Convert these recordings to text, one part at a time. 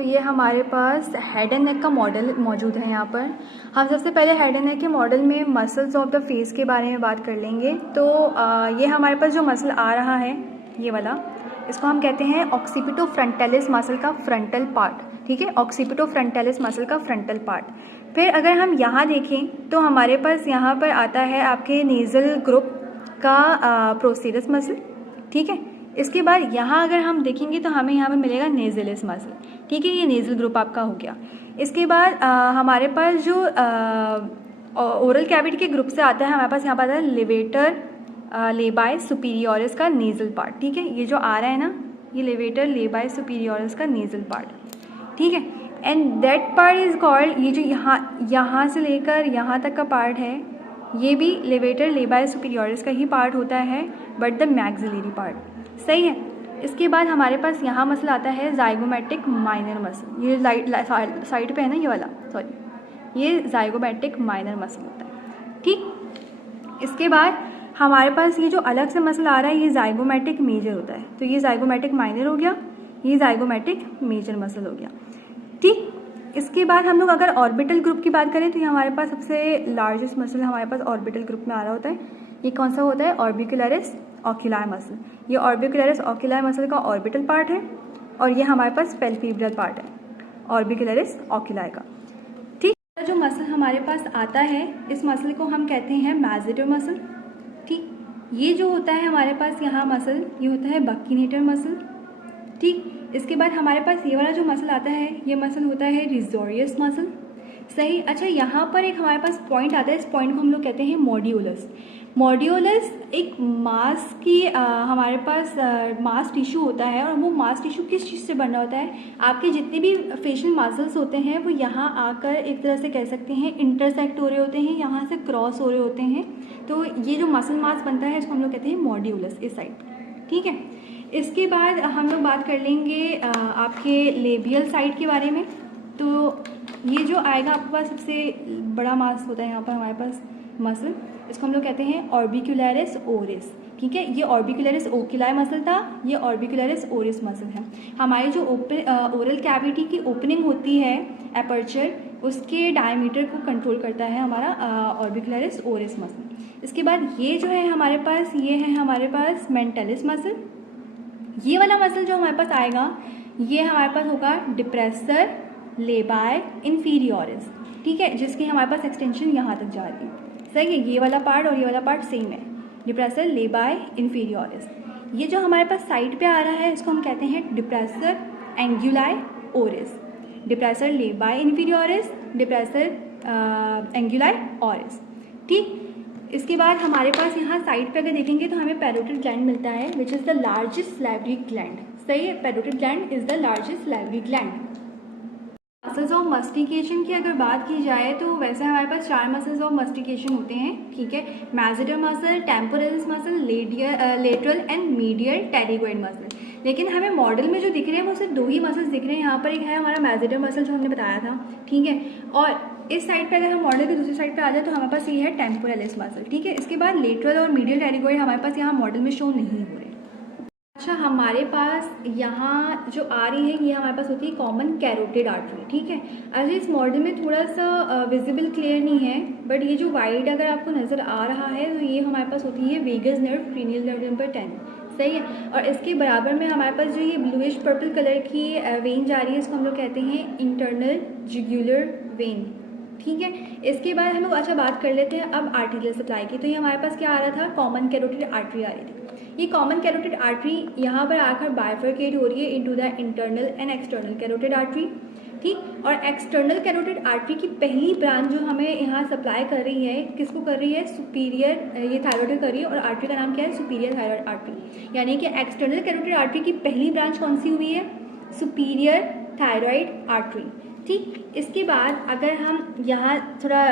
तो ये हमारे पास हेड एंड नेक का मॉडल मौजूद है यहाँ पर। हम सबसे पहले हेड एंड नेक के मॉडल में मसल्स ऑफ द फेस के बारे में बात कर लेंगे। तो ये हमारे पास जो मसल आ रहा है ये वाला, इसको हम कहते हैं ऑक्सीपिटो फ्रंटालिस मसल का फ्रंटल पार्ट। ठीक है, ऑक्सीपिटो फ्रंटालिस मसल का फ्रंटल पार्ट। फिर अगर हम यहाँ देखें तो हमारे पास यहाँ पर आता है आपके नेज़ल ग्रुप का प्रोसीरस मसल। ठीक है, इसके बाद यहाँ अगर हम देखेंगे तो हमें यहाँ पर मिलेगा नेज़लिस मसल। ठीक है, ये नेज़ल ग्रुप आपका हो गया। इसके बाद हमारे पास जो ओरल कैविटी के ग्रुप से आता है, हमारे पास यहाँ पर आता है लेवेटर लेबाई सुपीरियोरिस का नेज़ल पार्ट। ठीक है, ये जो आ रहा है ना, ये लेवेटर लेबाई सुपीरियोरिस का नेज़ल पार्ट। ठीक है, and that part is called, ये जो यहाँ से लेकर यहाँ तक का पार्ट है ये भी लेवेटर लेबाई सुपीरियोरिस का ही पार्ट होता है, बट द मैक्सिलरी पार्ट। सही है। इसके बाद हमारे पास यहाँ मसल आता है ज़ाइगोमैटिक माइनर मसल। ये साइड पे है ना ये वाला, सॉरी, ये ज़ाइगोमैटिक माइनर मसल होता है। ठीक, इसके बाद हमारे पास ये जो अलग से मसल आ रहा है ये ज़ाइगोमैटिक मेजर होता है। तो ये ज़ाइगोमैटिक माइनर हो गया, ये ज़ाइगोमैटिक मेजर मसल हो गया। ठीक, इसके बाद हम लोग अगर ऑर्बिटल ग्रुप की बात करें तो ये हमारे पास सबसे लार्जेस्ट मसल हमारे पास ऑर्बिटल ग्रुप में आ रहा होता है। ये कौन सा होता है? Orbicularis oculi muscle. ये ऑर्बिकुलरिस ऑक्यूलाई मसल का ऑर्बिटल पार्ट है और ये हमारे पास पैल्पेब्रल पार्ट है ऑर्बिकुलरिस ऑक्यूलाई का। ठीक, जो मसल हमारे पास आता है इस मसल को हम कहते हैं मैसेटर मसल। ठीक, ये जो होता है हमारे पास यहाँ मसल, ये होता है बक्कीनेटर मसल। ठीक, इसके बाद हमारे पास ये वाला जो मसल आता है ये मसल होता है रिजोरियस मसल। सही। अच्छा, यहाँ पर एक हमारे पास पॉइंट आता है, इस पॉइंट को हम लोग कहते हैं मॉड्यूलस। मॉड्यूलस एक मांस की हमारे पास मांस टिश्यू होता है, और वो मांस टिश्यू किस चीज़ से बना होता है? आपके जितने भी फेशियल मसल्स होते हैं वो यहाँ आकर एक तरह से कह सकते हैं इंटरसेक्ट हो रहे होते हैं, यहाँ से क्रॉस हो रहे होते हैं। तो ये जो मसल मास बनता है इसको हम लोग कहते हैं मॉड्यूलस, इस साइड। ठीक है, इसके बाद हम लोग बात कर लेंगे आपके लेबियल साइड के बारे में। तो ये जो आएगा आपके पास सबसे बड़ा मास होता है यहाँ पर हमारे पास मसल, इसको हम लोग कहते हैं ऑर्बिकुलरिस ओरिस। ठीक है, ये ऑर्बिकुलरिस ओक्यूलाई मसल था, ये ऑर्बिकुलरिस ओरिस मसल है। हमारी जो ओरल कैविटी की ओपनिंग होती है एपर्चर, उसके डायमीटर को कंट्रोल करता है हमारा ऑर्बिकुलरिस ओरिस मसल। इसके बाद ये जो है हमारे पास, ये है हमारे पास मेंटलिस मसल। ये वाला मसल जो हमारे पास आएगा ये हमारे पास होगा डिप्रेसर लेबाई इंफीरियोरिस। ठीक है, जिसकी हमारे पास एक्सटेंशन यहाँ तक जा रही है। सही है, ये वाला पार्ट और ये वाला पार्ट सेम है, डिप्रेसर लेबाई इंफीरियोरिस। ये जो हमारे पास साइड पे आ रहा है इसको हम कहते हैं डिप्रेसर एंगुलाई ओरिस, डिप्रेसर लेबाई इंफीरियोरिस, डिप्रेसर एंगुलाई ओरिस। ठीक, इसके बाद हमारे पास यहाँ साइड पे अगर देखेंगे तो हमें पैरोटिड ग्लैंड मिलता है which is the largest salivary gland. सही है, parotid gland is the largest salivary gland. Muscles of mastication की अगर बात की जाए तो वैसे हमारे पास 4 मसल्स ऑफ मस्टिकेशन होते हैं। ठीक है, masseter muscle, temporalis muscle, lateral and medial pterygoid muscle. लेकिन हमें मॉडल में जो दिख रहे हैं वो सिर्फ 2 ही मसल्स दिख रहे हैं। यहाँ पर एक है हमारा मैसेटर मसल जो हमने बताया था। ठीक है, और इस साइड पे अगर हम मॉडल की दूसरी साइड पे आ जाए तो हमारे पास ये है टेम्पोरलिस मसल। ठीक है, इसके बाद लेटरल और मीडियल टेरिगोइड हमारे पास यहाँ मॉडल में शो नहीं हो रहे। अच्छा, हमारे पास यहाँ जो आ रही है ये हमारे पास होती है कॉमन कैरोटिड आर्टरी। ठीक है, अच्छा इस मॉडल में थोड़ा सा विजिबल क्लियर नहीं है, बट ये जो वाइट अगर आपको नज़र आ रहा है तो ये हमारे पास होती है vagus nerve cranial nerve number 10। सही है, और इसके बराबर में हमारे पास जो ये ब्लूइश पर्पल कलर की वेन जा रही है इसको हम लोग कहते हैं इंटरनल जुगुलर वेन। ठीक है, इसके बाद हम लोग अच्छा बात कर लेते हैं अब आर्टेरियल सप्लाई की। तो ये हमारे पास क्या आ रहा था? कॉमन कैरोटिड आर्टरी आ रही थी। ये कॉमन कैरोटिड आर्टरी यहाँ पर आकर बाइफरकेट हो रही है into the internal and external carotid artery. ठीक, और एक्सटर्नल कैरोटिड आर्टरी की पहली ब्रांच जो हमें यहाँ सप्लाई कर रही है, किसको कर रही है? सुपीरियर, ये थायराइड कर रही है, और आर्टरी का नाम क्या है? Superior thyroid artery. यानी कि एक्सटर्नल कैरोटिड आर्टरी की पहली ब्रांच कौन सी हुई है? Superior thyroid artery. ठीक, इसके बाद अगर हम यहाँ थोड़ा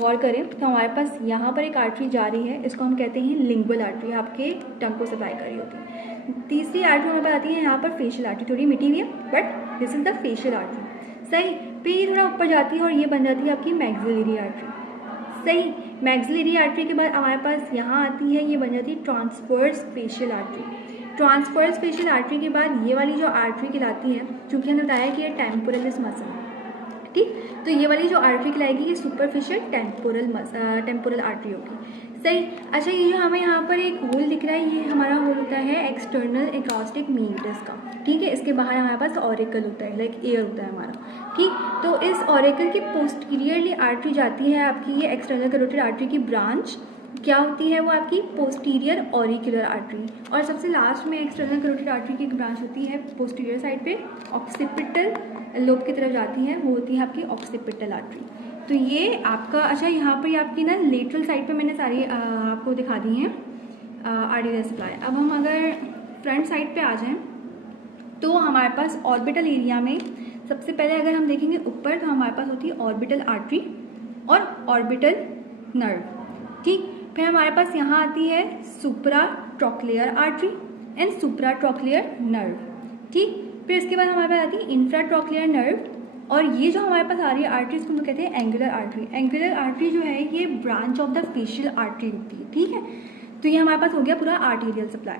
गौर करें तो हमारे पास यहाँ पर एक आर्टरी जा रही है, इसको हम कहते हैं लिंगुअल आर्टरी, आपके टंग को सप्लाई कर रही होती है। तीसरी आर्टरी हमारे पास आती है यहाँ पर फेशियल आर्टरी, थोड़ी मिटी हुई है but this is the facial artery. सही, फिर ये थोड़ा ऊपर जाती है और ये बन जाती है आपकी मैक्सिलरी आर्टरी। सही, मैक्सिलरी आर्टरी के बाद हमारे पास यहाँ आती है, ये बन जाती है transverse facial artery. Transverse facial artery के बाद ये वाली जो आर्टरी कहलाती है, क्योंकि हमने बताया कि ये टेम्पोरलिस मसल, ठीक, तो ये वाली जो आर्टरी कहलाएगी ये सुपरफिशियल टेम्पोरल आर्टरी होगी। सही। अच्छा, ये जो हमें यहाँ पर एक होल दिख रहा है, ये हमारा होल होता है एक्सटर्नल एकॉस्टिक मीटस का, ठीक है। इसके बाहर हमारे पास ऑरिकल होता है, लाइक एयर होता है हमारा, ठीक। तो इस ऑरिकल की पोस्टीरियरली आर्टरी जाती है आपकी ये एक्सटर्नल कैरोटिड आर्टरी की ब्रांच, क्या होती है वो आपकी पोस्टीरियर ऑरिकुलर आर्टरी। और सबसे लास्ट में एक्सटर्नल कैरोटिड आर्टरी की एक ब्रांच होती है पोस्टीरियर साइड पे, ऑक्सीपिटल लोब की तरफ जाती है, वो होती है आपकी ऑक्सीपिटल आर्टरी। तो ये आपका, अच्छा यहाँ पर आपकी ना लेटरल साइड पे मैंने सारी आपको दिखा दी हैं आर्टरी सप्लाई। अब हम अगर फ्रंट साइड पे आ जाएं तो हमारे पास ऑर्बिटल एरिया में सबसे पहले अगर हम देखेंगे ऊपर, तो हमारे पास होती है ऑर्बिटल आर्टरी और ऑर्बिटल नर्व, ठीक। फिर हमारे पास यहाँ आती है सुप्राट्रॉक्लियर आर्टरी एंड सुप्राट्रॉक्लियर नर्व, ठीक। फिर इसके बाद हमारे पास आती है इंफ्राट्रॉक्लियर नर्व, और ये जो हमारे पास आ रही है आर्टरी इसको हम कहते हैं एंगुलर आर्टरी। एंगुलर आर्टरी जो है ये branch of the facial artery होती है, ठीक है। तो ये हमारे पास हो गया पूरा आर्टेरियल सप्लाई।